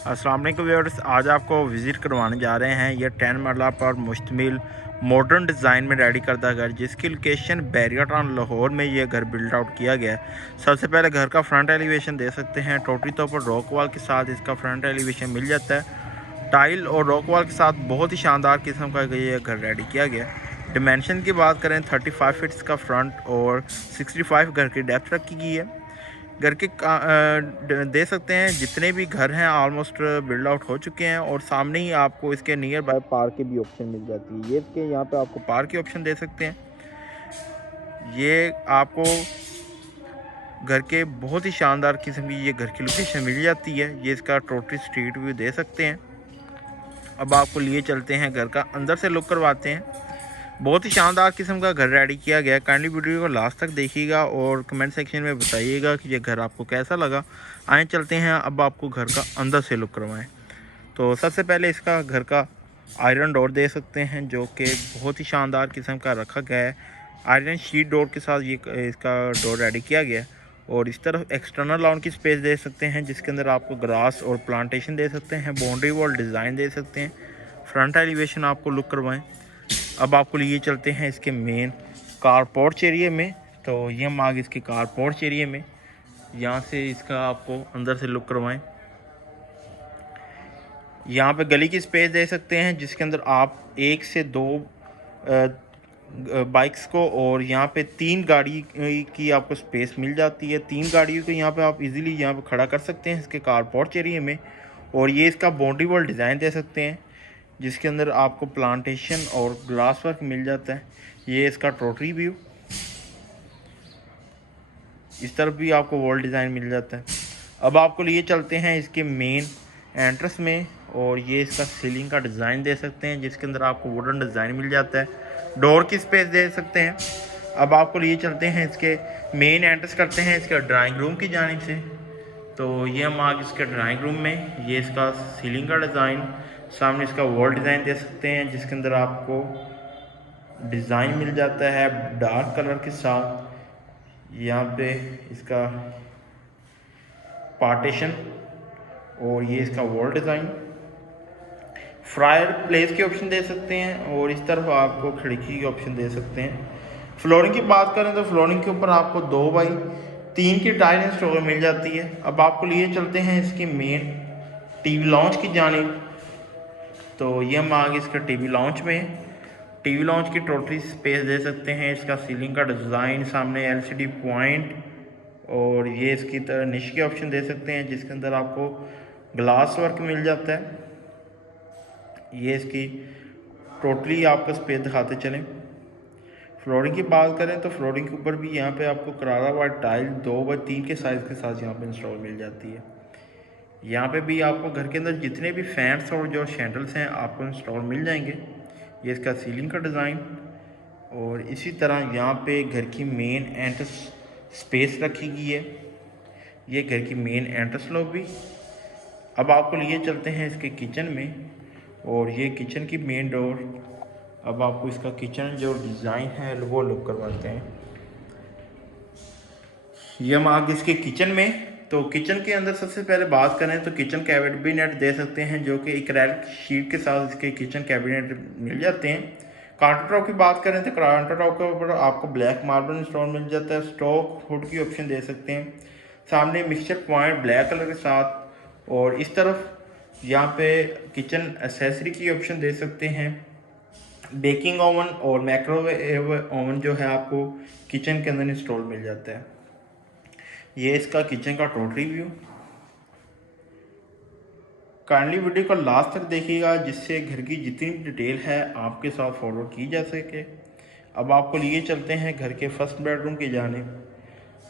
अस्सलाम वालेकुम व्यूअर्स, आज आपको विज़िट करवाने जा रहे हैं ये 10 मरला पर मुश्तमिल मॉडर्न डिज़ाइन में रेडी करदा घर, जिसकी लोकेशन बैरियर टाउन लाहौर में ये घर बिल्ड आउट किया गया है। सबसे पहले घर का फ्रंट एलिवेशन दे सकते हैं। टोटली तौर पर रॉक वॉल के साथ इसका फ्रंट एलिवेशन मिल जाता है। टाइल और रॉक वॉल के साथ बहुत ही शानदार किस्म का ये घर रेडी किया गया है। डिमेंशन की बात करें 35 फीट्स का फ्रंट और 65 घर की डेप्थ रखी गई है। घर के दे सकते हैं जितने भी घर हैं ऑलमोस्ट बिल्ड आउट हो चुके हैं, और सामने ही आपको इसके नियर बाय पार्क की भी ऑप्शन मिल जाती है। ये इसके यहाँ पे आपको पार्क की ऑप्शन दे सकते हैं। ये आपको घर के बहुत ही शानदार किस्म की ये घर की लोकेशन मिल जाती है। ये इसका टोटली स्ट्रीट व्यू दे सकते हैं। अब आपको लिए चलते हैं, घर का अंदर से लुक करवाते हैं। बहुत ही शानदार किस्म का घर रेडी किया गया है। काइंडली वीडियो को लास्ट तक देखिएगा और कमेंट सेक्शन में बताइएगा कि ये घर आपको कैसा लगा। आए चलते हैं, अब आपको घर का अंदर से लुक करवाएं। तो सबसे पहले इसका घर का आयरन डोर दे सकते हैं, जो कि बहुत ही शानदार किस्म का रखा गया है। आयरन शीट डोर के साथ ये इसका डोर रेडी किया गया है। और इस तरफ एक्सटर्नल लॉन की स्पेस दे सकते हैं, जिसके अंदर आपको ग्रास और प्लांटेशन दे सकते हैं। बाउंड्री वॉल डिज़ाइन दे सकते हैं। फ्रंट एलिवेशन आपको लुक करवाएं। अब आपको लिए चलते हैं इसके मेन कार पोर्च एरिया में। तो ये हम आगे इसके कार पोर्च एरिया में, यहाँ से इसका आपको अंदर से लुक करवाएं। यहाँ पे गली की स्पेस दे सकते हैं, जिसके अंदर आप 1 से 2 बाइक्स को, और यहाँ पे 3 गाड़ी की आपको स्पेस मिल जाती है। 3 गाड़ियों को यहाँ पे आप इजीली यहाँ पे खड़ा कर सकते हैं इसके कार पोर्च एरिया में। और ये इसका बाउंड्री वॉल डिज़ाइन दे सकते हैं, जिसके अंदर आपको प्लांटेशन और ग्लास वर्क मिल जाता है। ये इसका टोटली व्यू, इस तरफ भी आपको वॉल डिज़ाइन मिल जाता है। अब आपको लिए चलते हैं इसके मेन एंट्रेंस में, और ये इसका सीलिंग का डिज़ाइन दे सकते हैं, जिसके अंदर आपको वुडन डिज़ाइन मिल जाता है। डोर की स्पेस दे सकते हैं। अब आपको लिए चलते हैं इसके मेन एंट्रेंस करते हैं इसके ड्राइंग रूम की जानिब से। तो ये हम आगे इसके ड्राइंग रूम में, ये इसका सीलिंग का डिज़ाइन, सामने इसका वॉल डिज़ाइन दे सकते हैं, जिसके अंदर आपको डिज़ाइन मिल जाता है डार्क कलर के साथ। यहाँ पे इसका पार्टीशन और ये इसका वॉल डिज़ाइन, फायर प्लेस की ऑप्शन दे सकते हैं, और इस तरफ आपको खिड़की की ऑप्शन दे सकते हैं। फ्लोरिंग की बात करें तो फ्लोरिंग के ऊपर आपको 2x3 की टाइल इंस्टॉल मिल जाती है। अब आपको लिए चलते हैं इसकी मेन टीवी लॉन्च की जानिब। तो ये हम आगे इसका टीवी लॉन्च में, टीवी लॉन्च की टोटली स्पेस दे सकते हैं। इसका सीलिंग का डिज़ाइन, सामने एलसीडी पॉइंट, और ये इसकी तरह निश के ऑप्शन दे सकते हैं, जिसके अंदर आपको ग्लास वर्क मिल जाता है। ये इसकी टोटली आपको स्पेस दिखाते चलें। फ्लोरिंग की बात करें तो फ्लोरिंग के ऊपर भी यहाँ पे आपको करारा वाइट टाइल 2x3 के साइज़ के साथ यहाँ पे इंस्टॉल मिल जाती है। यहाँ पे भी आपको घर के अंदर जितने भी फैंस और जो शैंडल्स हैं आपको इंस्टॉल मिल जाएंगे। ये इसका सीलिंग का डिज़ाइन, और इसी तरह यहाँ पे घर की मेन एंट्रेंस स्पेस रखी गई है। ये घर की मेन एंट्रेंस लॉबी। अब आपको लिए चलते हैं इसके किचन में, और ये किचन की मेन डोर। अब आपको इसका किचन जो डिज़ाइन है वो लुक करवाते हैं। ये हम आगे इसके किचन में, तो किचन के अंदर सबसे पहले बात करें तो किचन कैबिनेट दे सकते हैं, जो कि एक्रेलिक शीट के साथ इसके किचन कैबिनेट मिल जाते हैं। काउंटर टॉप की बात करें तो काउंटर टॉप के ऊपर आपको ब्लैक मार्बल इंस्टॉल मिल जाता है। स्टॉक हुड की ऑप्शन दे सकते हैं, सामने मिक्सचर पॉइंट ब्लैक कलर के साथ। और इस तरफ यहाँ पे किचन एसेसरी की ऑप्शन दे सकते हैं। बेकिंग ओवन और माइक्रोवेव ओवन जो है आपको किचन के अंदर इंस्टॉल मिल जाता है। ये इसका किचन का टोटल व्यू। काइंडली वीडियो को लास्ट तक देखिएगा, जिससे घर की जितनी भी डिटेल है आपके साथ फॉरवर्ड की जा सके। अब आपको लिए चलते हैं घर के फर्स्ट बेडरूम की जानिब।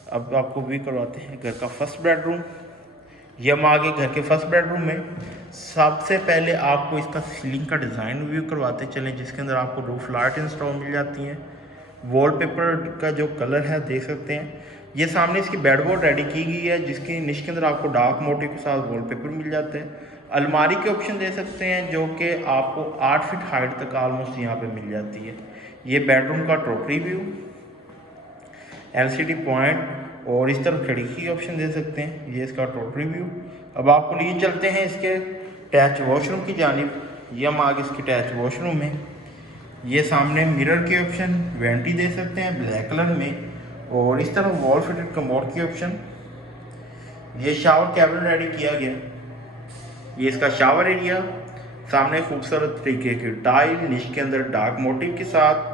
अब आपको व्यू करवाते हैं घर का फर्स्ट बेडरूम। ये हम आगे घर के फर्स्ट बेडरूम में, सबसे पहले आपको इसका सीलिंग का डिज़ाइन व्यू करवाते चलें, जिसके अंदर आपको रूफ लाइट इंस्टॉल मिल जाती हैं। वॉलपेपर का जो कलर है देख सकते हैं। ये सामने इसकी बेडबोर्ड रेडी की गई है, जिसकी निश के अंदर आपको डार्क मोटिव के साथ वॉलपेपर मिल जाते हैं। अलमारी के ऑप्शन दे सकते हैं, जो कि आपको 8 फीट हाइट तक ऑलमोस्ट यहाँ पे मिल जाती है। ये बेडरूम का टोटली व्यू, एलसीडी पॉइंट, और इस तरफ खिड़की की ऑप्शन दे सकते हैं। ये इसका टोटल व्यू। अब आपको लिए चलते हैं इसके अटैच वॉशरूम की जानिब। ये हम आगे इसके अटैच वॉशरूम में, ये सामने मिरर के ऑप्शन, वेंटी दे सकते हैं ब्लैक कलर में, और इस तरह वॉल फिटेड कमोड की ऑप्शन। ये शावर कैबिन रेडी किया गया। ये इसका शावर एरिया, सामने खूबसूरत तरीके की टाइल, निश के अंदर डार्क मोटिव के साथ।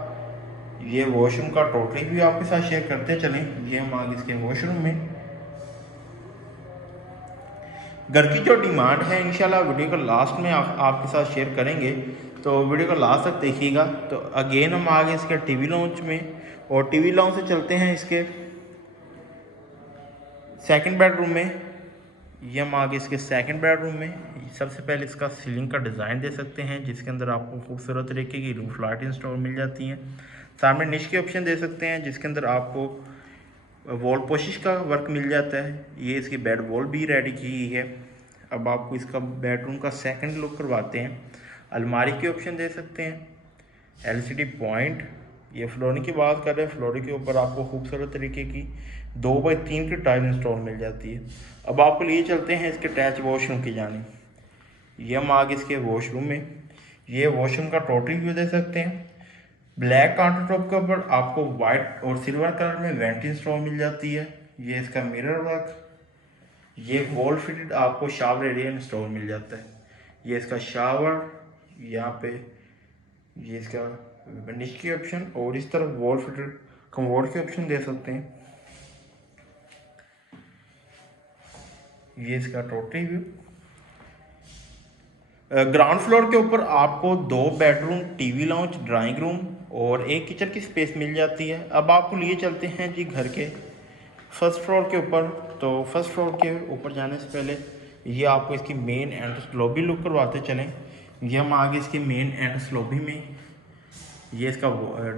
ये वॉशरूम का टोटली भी आपके साथ शेयर करते चलें। ये हम आगे इसके वॉशरूम में, घर की जो डिमांड है इंशाल्लाह वीडियो को लास्ट में आपके साथ शेयर करेंगे, तो वीडियो को लास्ट तक देखिएगा। तो अगेन हम आगे इसके टीवी लॉन्च में, और टीवी लॉन्च से चलते हैं इसके सेकंड बेडरूम में। ये हम आगे इसके सेकंड बेडरूम में, सबसे पहले इसका सीलिंग का डिज़ाइन दे सकते हैं, जिसके अंदर आपको खूबसूरत तरीके की रूफ लाइट इंस्टॉल मिल जाती हैं। सामने निश के ऑप्शन दे सकते हैं, जिसके अंदर आपको वॉल पोशिश का वर्क मिल जाता है। ये इसकी बेड वॉल भी रेडी की गई है। अब आपको इसका बेडरूम का सेकंड लुक करवाते हैं। अलमारी के ऑप्शन दे सकते हैं, एलसीडी पॉइंट। ये फ्लोरिंग की बात कर रहे हैं, फ्लोरिंग के ऊपर आपको खूबसूरत तरीके की 2x3 की टाइल इंस्टॉल मिल जाती है। अब आपको लिए चलते हैं इसके अटैच वॉशरूम की जानिब। ये हम आगे इसके वॉशरूम में, ये वॉशरूम का टोटल व्यू दे सकते हैं। ब्लैक काउंटर टॉप के ऊपर आपको वाइट और सिल्वर कलर में वेंट इंस्टॉल मिल जाती है। ये इसका मिरर वर्क, ये वॉल फिटेड आपको शावर एरिया इंस्टॉल मिल जाता है। ये इसका शावर, यहाँ पे ये इसका निश की ऑप्शन, और इस तरफ वॉल फिटेड कमोड के ऑप्शन दे सकते हैं। ये इसका टोटल व्यू। ग्राउंड फ्लोर के ऊपर आपको 2 bedroom, TV lounge, drawing room और एक किचन की स्पेस मिल जाती है। अब आपको लिए चलते हैं जी घर के फर्स्ट फ्लोर के ऊपर। तो फर्स्ट फ्लोर के ऊपर जाने से पहले ये आपको इसकी मेन एंट्रेंस लॉबी लुक करवाते चलें। ये हम आगे इसकी मेन एंट्रेंस लॉबी में ये इसका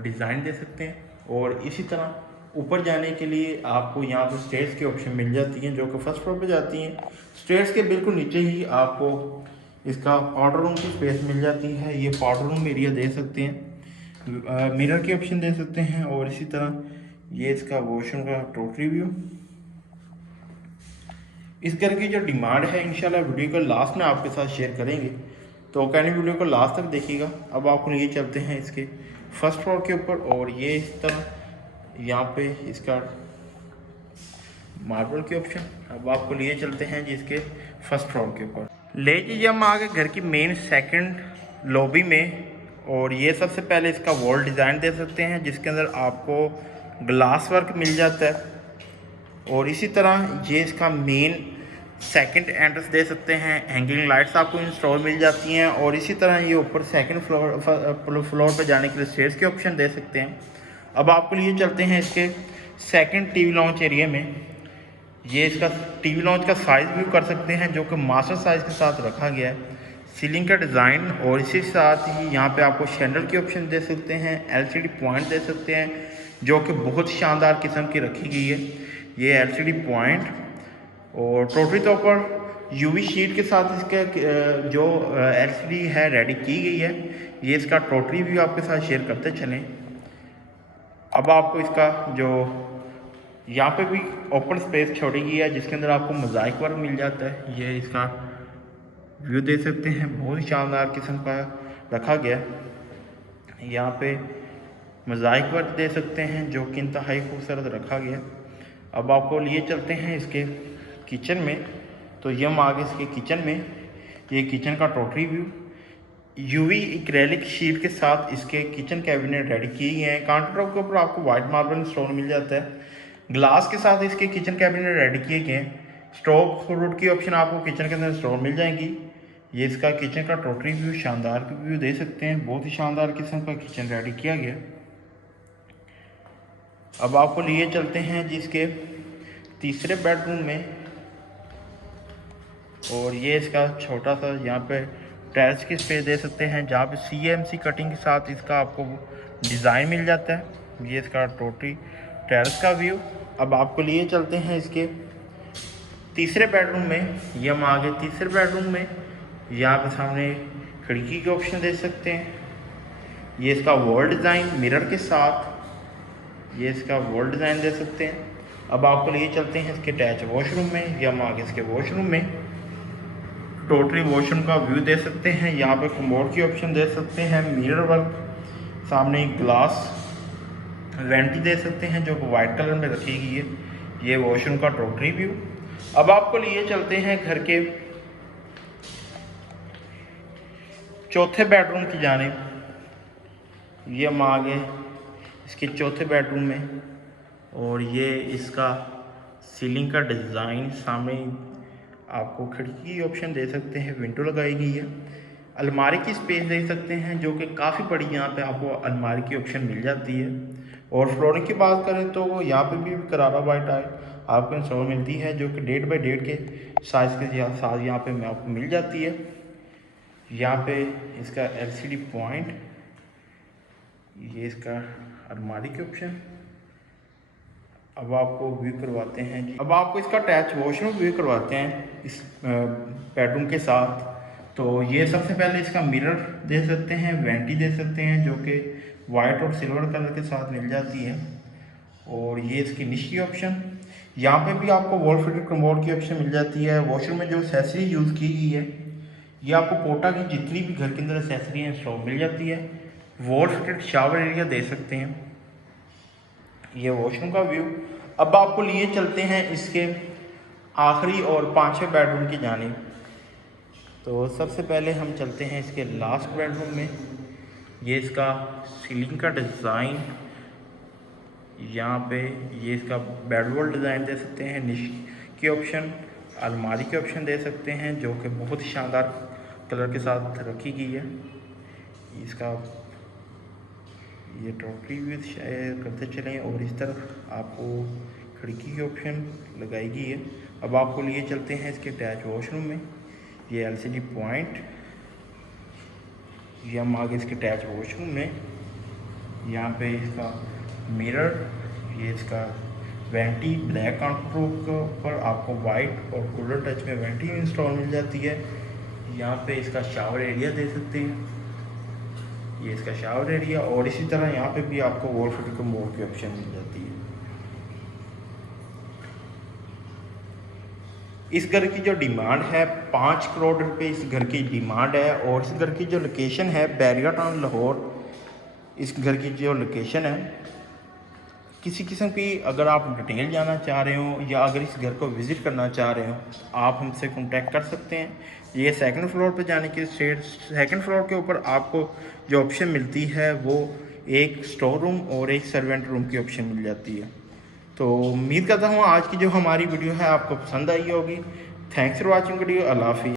डिज़ाइन दे सकते हैं, और इसी तरह ऊपर जाने के लिए आपको यहाँ पर स्टेयर्स की ऑप्शन मिल जाती हैं, जो कि फर्स्ट फ्लोर पे जाती हैं। स्टेयर्स के बिल्कुल नीचे ही आपको इसका पाउडर रूम की स्पेस मिल जाती है। ये पाउडर रूम एरिया दे सकते हैं, मिरर के ऑप्शन दे सकते हैं, और इसी तरह ये इसका वॉशरूम का टोटल व्यू। इस घर की जो डिमांड है इंशाल्लाह वीडियो को लास्ट में आपके साथ शेयर करेंगे, तो कहने वीडियो को लास्ट तक देखिएगा। अब आपको लिए चलते हैं इसके फर्स्ट फ्लोर के ऊपर, और ये इस तरह यहाँ पे इसका मार्बल के ऑप्शन। अब आपको लिए चलते हैं जिसके फर्स्ट फ्लोर के ऊपर। ले जी हम आगे घर की मेन सेकंड लॉबी में, और ये सबसे पहले इसका वॉल डिज़ाइन दे सकते हैं, जिसके अंदर आपको ग्लास वर्क मिल जाता है। और इसी तरह ये इसका मेन सेकंड एंट्रेंस दे सकते हैं, हैंगिंग लाइट्स आपको इंस्टॉल मिल जाती हैं। और इसी तरह ये ऊपर सेकंड फ्लोर पर जाने के लिए स्टेयर्स के ऑप्शन दे सकते हैं। अब आपको लिए चलते हैं इसके सेकंड टीवी लॉन्च एरिया में। ये इसका टीवी लॉन्च का साइज़ व्यू कर सकते हैं, जो कि मास्टर साइज़ के साथ रखा गया है। सीलिंग का डिज़ाइन, और इसी साथ ही यहाँ पे आपको शैंडल की ऑप्शन दे सकते हैं, एलसीडी पॉइंट दे सकते हैं, जो कि बहुत शानदार किस्म की रखी गई है ये एलसीडी पॉइंट। और टोटली तौर पर यूवी शीट के साथ इसके जो एलसीडी है रेडी की गई है। ये इसका टोटली व्यू आपके साथ शेयर करते चलें। अब आपको इसका जो यहाँ पे भी ओपन स्पेस छोड़ी गई है, जिसके अंदर आपको मोज़ाइक वर्क मिल जाता है। ये इसका व्यू दे सकते हैं, बहुत ही शानदार किस्म का रखा गया। यहाँ पे मोज़ाइक वर्क दे सकते हैं, जो कि इंतहाई खूबसूरत रखा गया। अब आपको लिए चलते हैं इसके किचन में। तो ये हम आगे इसके किचन में, ये किचन का totally view. UV acrylic sheet के साथ इसके किचन कैबिनेट रेडी किए गए हैं। काउंटर टॉप के ऊपर आपको वाइट मार्बल स्टोन मिल जाता है। ग्लास के साथ इसके किचन कैबिनेट रेडी किए गए हैं। स्टोव रूट की ऑप्शन आपको किचन के अंदर स्टोर मिल जाएंगी। ये इसका किचन का टोटली व्यू, शानदार व्यू दे सकते हैं, बहुत ही शानदार किस्म का किचन रेडी किया गया। अब आपको लिए चलते हैं जिसके तीसरे बेडरूम में, और ये इसका छोटा सा यहाँ पे टेरेस की स्पेस दे सकते हैं, जहाँ पे CMC कटिंग के साथ इसका आपको डिज़ाइन मिल जाता है। ये इसका टोटली टेरेस का व्यू। अब आपको लिए चलते हैं इसके तीसरे बेडरूम में। ये हम आगे तीसरे बेडरूम में, यहाँ पे सामने खिड़की के ऑप्शन दे सकते हैं। ये इसका वॉल डिज़ाइन मिरर के साथ, ये इसका वॉल डिज़ाइन दे सकते हैं। अब आपको लिए चलते हैं इसके अटैच वॉशरूम में। ये हम आगे इसके वॉशरूम में, टोटली वॉशरूम का व्यू दे सकते हैं। यहाँ पे कमोड की ऑप्शन दे सकते हैं, मिरर वर्क, सामने ग्लास वेंटी दे सकते हैं जो वाइट कलर में रखी गई है। ये वॉशरूम का टोटली व्यू। अब आपको लिए चलते हैं घर के चौथे बेडरूम की जानिब। ये हम आ गए इसके चौथे बेडरूम में और ये इसका सीलिंग का डिज़ाइन। सामने आपको खिड़की की ऑप्शन दे सकते हैं, विंडो लगाई गई है। अलमारी की स्पेस दे सकते हैं जो कि काफ़ी बड़ी यहाँ पे आपको अलमारी की ऑप्शन मिल जाती है। और फ्लोरिंग की बात करें तो यहाँ पे भी करारा वाइट टाइल आपको इंस्टॉल मिलती है जो कि 1.5 बाई 1.5 के साइज़ के साथ यहाँ पे आपको मिल जाती है। यहाँ पे इसका LCD पॉइंट, ये इसका अलमारी की ऑप्शन। अब आपको व्यू करवाते हैं जी, अब आपको इसका अटैच वॉशरूम व्यू करवाते हैं इस बेडरूम के साथ। तो ये सबसे पहले इसका मिरर दे सकते हैं, वेंटी दे सकते हैं जो कि वाइट और सिल्वर कलर के साथ मिल जाती है। और ये इसकी निश की ऑप्शन। यहाँ पे भी आपको वॉल फिटेड कमोड की ऑप्शन मिल जाती है। वॉशरूम में जो एक्सेसरी यूज़ की गई है, ये आपको पोटा की जितनी भी घर के अंदर एक्सेसरी है इंस्टॉल मिल जाती है। वॉल फिटेड शावर एरिया दे सकते हैं। ये वॉशरूम का व्यू। अब आपको लिए चलते हैं इसके आखिरी और पांचवें बेडरूम की जानिब। तो सबसे पहले हम चलते हैं इसके लास्ट बेडरूम में। ये इसका सीलिंग का डिज़ाइन, यहाँ पे ये इसका बेडवॉल डिज़ाइन दे सकते हैं, निश की ऑप्शन, अलमारी की ऑप्शन दे सकते हैं जो कि बहुत ही शानदार कलर के साथ रखी गई है। इसका ये टोटली व्यू करते चलें और इस तरफ आपको खिड़की की ऑप्शन लगाई गई है। अब आपको लिए चलते हैं इसके अटैच वॉशरूम में। ये LCD पॉइंट, ये हम आगे इसके अटैच वॉशरूम में। यहाँ पे इसका मिरर, ये इसका वेंटी ब्लैक काउंटर के ऊपर आपको वाइट और गोल्डन टच में वेंटी इंस्टॉल मिल जाती है। यहाँ पे इसका शावर एरिया दे सकते हैं, ये इसका शावर एरिया। और इसी तरह यहाँ पे भी आपको वॉल फिटेड कमोड की ऑप्शन मिल जाती है। इस घर की जो डिमांड है 5 करोड़ रुपए इस घर की डिमांड है। और इस घर की जो लोकेशन है बैरिया टाउन लाहौर। इस घर की जो लोकेशन है, किसी किस्म की अगर आप डिटेल जानना चाह रहे हो या अगर इस घर को विज़िट करना चाह रहे हो आप हमसे कांटेक्ट कर सकते हैं। ये सेकंड फ्लोर पर जाने के स्ट्रेट सेकंड फ्लोर के ऊपर आपको जो ऑप्शन मिलती है वो एक स्टोर रूम और एक सर्वेंट रूम की ऑप्शन मिल जाती है। तो उम्मीद करता हूँ आज की जो हमारी वीडियो है आपको पसंद आई होगी। Thanks for watching video. अल्लाह हाफिज़।